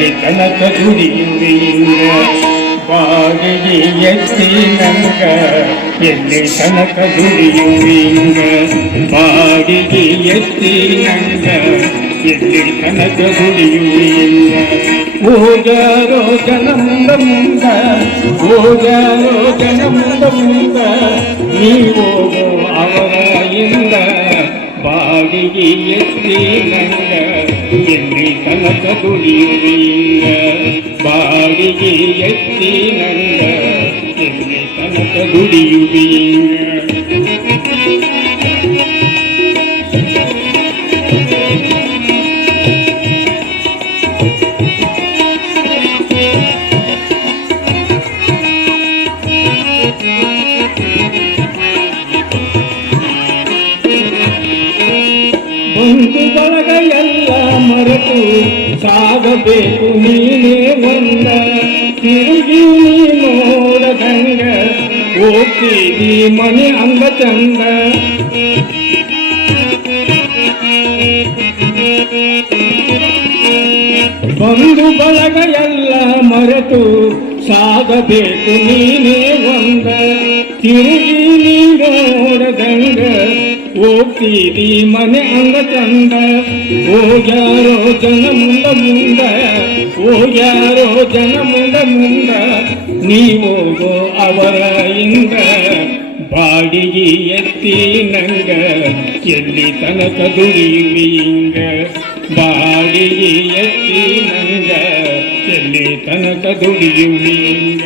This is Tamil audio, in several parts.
நன்றி கனக துரியுங்க பாடியத்தினங்க என்னை கனக துரியுங்க பாடியத்தினங்க என்னை கனக துரியுங்க ஓஜாரோ ஜனந்தமுந்த ஓஜாரோ ஜனந்தமுந்த நீ ஓகோ அவராயிருந்த பாடியத்தினங்க நன்றி கனக துணியுங்க பாடிகை எத்தி நந்த ತನಕ ದುಡಿಯುವೀಂಗ ಬಾಡಿಗೆ ಎತ್ತಿ ನಂಗ ಎಲ್ಲಿ ತನಕ ದುಡಿಯುವೀಂಗ ಬಂಧು ಬಳಗ ಎಲ್ಲ ಮರೆತು ಸಾಗಬೇಕು ನೀನೇ ಒಂದ ತಿರುಗಿ ನೀ ನೋಡದಂಗ ಹೋಗ್ತೀವಿ ಮನೆ ಅಂಗ ಚಂದ ಬಂಧು ಬಳಗ ಎಲ್ಲ ಮರೆತು ಸಾಗಬೇಕು ನೀನೇ ಒಂದ ತಿರುಗಿ ನೀ ನೋಡದಂಗ ಹೋಗ್ತೀವಿ ಮನೆ ಅಂಗ ಚಂದ ಹೋಗ್ಯಾರೋ ಜನ ಮುಂದ ಮುಂದ ಹೋಗ್ಯಾರೋ ಜನ ಮುಂದ ಮುಂದ ನೀವೋಗೋ ಅವರ ಇಂದ, ಬಾಡಿಗೆ ಎತ್ತಿ ನಂಗ, ಎಲ್ಲಿ ತನಕ ದುಡಿಯುವೀಂಗ ಬಾಡಿಗೆ ಎತ್ತಿ ನಂಗ, ಎಲ್ಲಿ ತನಕ ದುಡಿಯುವೀಂಗ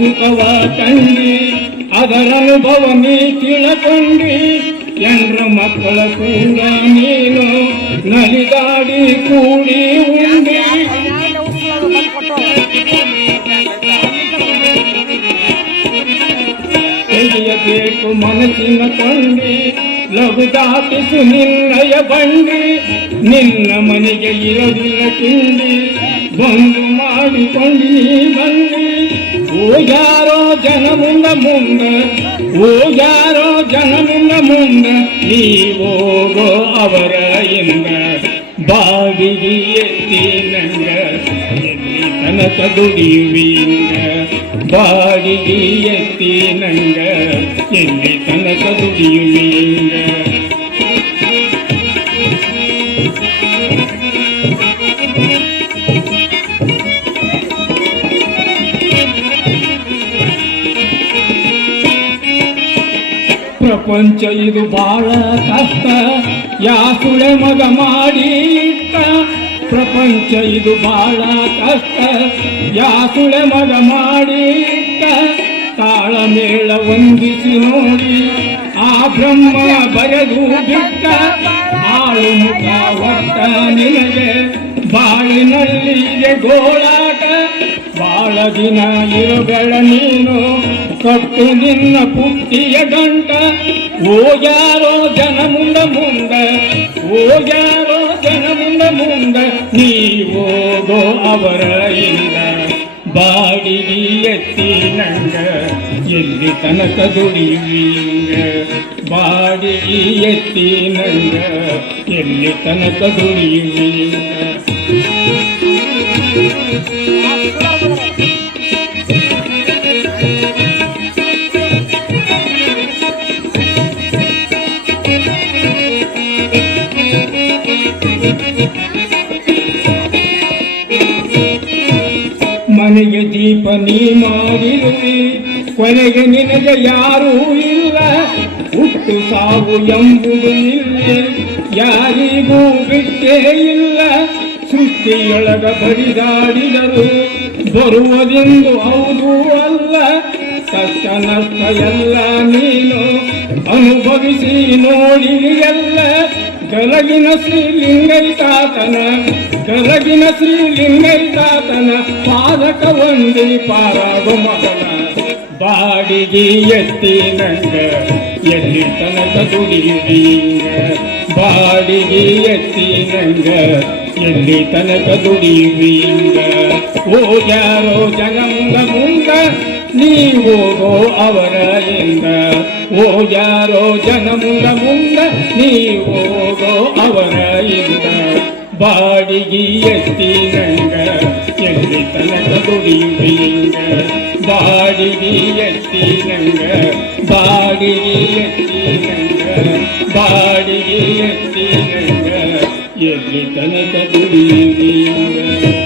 ಸುಖವ ಕಂಡಿ ಅದರ ಅನುಭವ ನೀ ತಿಳಕೊಂಡಿ ಎಂಡ್ರ ಮಕ್ಕಳ ಕೂಡ ನೀನು ನಲಿದಾಡಿ ಕೂಡಿ ಉಂಡಿ ತಿಳಿಯಬೇಕು ಮನಸ್ಸಿನ ಕೊಂಡಿ ಲಘು ದಾಟಿಸು ನಿನ್ನಯ ಬಂಡಿ ನಿನ್ನ ಮನೆಗೆ ಇರದಿಲ್ಲ ತಿಂಡಿ ಬಂದು ಮಾಡಿಕೊಂಡು ನೀ ಬಂದಿ ಓ ಜನ ಮುಂದ ಮುಂದ ಓ ಜನ ಮುಂದ ಮುಂದ ನೀ ಹೋಗೋ ಅವರ ಇಂದ ಬಾವಿಗೆ ಎತ್ತಿ ನಂಗ ಎಲ್ಲಿ ತನಕ ದುಡಿಯುವೀಂಗ ಬಾಡಿಗೆ ಎತ್ತಿ ನಂಗ ಎಲ್ಲಿ ತನಕ ದುಡಿಯುವೀಂಗ ಪ್ರಪಂಚ ಇದು ಬಹಳ ಕಷ್ಟ ಯಾಸುಳೆ ಮಗ ಮಾಡಿ ಇಟ್ಟ ಪ್ರಪಂಚ ಇದು ಬಹಳ ಕಷ್ಟ. ಯಾಸುಳೆ ಮಗ ಮಾಡಿ ತಾಳ ತಾಳಮೇಳ ವಂದಿಸಿ ನೋಡಿ. ಆ ಬ್ರಹ್ಮ ಬರೆದು ಬಿಟ್ಟ, ಆಳು ಮುಖ ಒಟ್ಟ ನಿನಗೆ. ಬಾಳಿನಲ್ಲಿ ಗೋಳಾಟ, ಬಾಳ ದಿನ ಇರುಗಳ ನೀನು. ಕಟ್ಟು ನಿನ್ನ ಪುಟ್ಟಿಯ ಗಂಟ. ಹೋಗ್ಯಾರೋ ಜನ ಮುಂದ ಮುಂದ, ಓ ಅವರ ಇಲ್ಲ ಬಾಡಿಗೆ ಎತ್ತಿ ನಂಗ ಎಲ್ಲಿ ತನಕ ದುಡಿಯುವೀಂಗ ಬಾಡಿಗೆ ಎತ್ತಿ ನಂಗ ಎಲ್ಲಿ ತನಕ ದುಡಿಯುವೀಂಗ ಮನೆಗೆ ದೀಪ ನೀ ಮಾಡಿರುವೆ. ಕೊನೆಗೆ ನಿನಗೆ ಯಾರೂ ಇಲ್ಲ. ಹುಟ್ಟು ಸಾವು ಎಂಬುದು ಇಲ್ಲ ಯಾರಿಗೂ ಬಿಟ್ಟೇ ಇಲ್ಲ. ಸೃಷ್ಟಿಯೊಳಗ ಬರಿದಾಡಿದರು ಬರುವುದೆಂದು ಹೌದು ಅಲ್ಲ. ಕಷ್ಟ ನಷ್ಟ ಎಲ್ಲ ನೀನು. ಅನುಭವಿಸಿ ನೋಡಿ ಎಲ್ಲ ಗಲಗಿನ ಶ್ರೀಲಿಂಗೈತಾತನ ಗಲಗಿನ ಶ್ರೀಲಿಂಗೈತಾತನ ಪಾದಕ ಒಂದಿ ಪಾರಾಗು ಮಗನ ಬಾಡಿಗೆ ಎತ್ತಿ ನಂಗ ಎಲ್ಲಿ ತನಕ ದುಡಿಯುವೀಂಗ ಬಾಡಿಗೆ ಎತ್ತಿ ನಂಗ ಎಲ್ಲಿ ತನಕ ದುಡಿಯುವಿಂಗ ಓ ಯಾರೋ ಜನಂಗ ಮುಂಗ ನೀವೋಗೋ ಅವರ ಎಂದ ಓ ಯಾರೋ ಜನಮುಂಗ ಮುಂಗ ನೀವೋಗೋ ಅವರ ಎಂದ ಬಾಡಿಗೆ ಎತ್ತಿ ನಂಗ மணி கலக்க முடியுங்க பாடிய தீனங்க பாடிய தீனங்க பாடிய தீனங்க எது கலக்க முடியுங்க